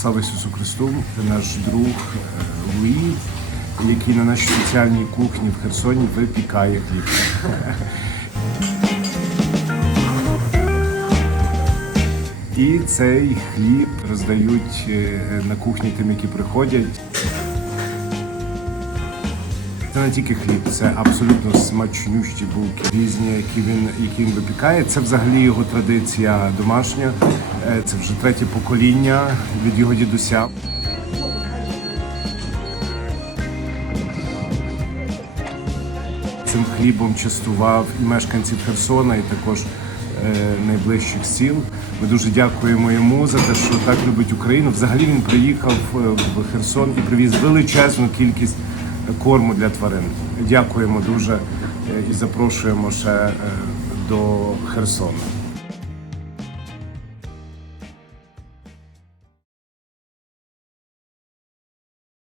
Слава Ісусу Христу! Це наш друг е, Луї, який на нашій спеціальній кухні в Херсоні випікає хліб. І цей хліб роздають е, на кухні тим, які приходять. Це не тільки хліб, це абсолютно смачнющі булки, різні, які він, які він випікає. Це взагалі його традиція домашня. Е, Це вже третє покоління від його дідуся. Цим хлібом частував і мешканців Херсона, і також е, найближчих сіл. Ми дуже дякуємо йому за те, що так любить Україну. Взагалі він приїхав е, в Херсон і привіз величезну кількість корму для тварин. Дякуємо дуже е, і запрошуємо ще е, до Херсона.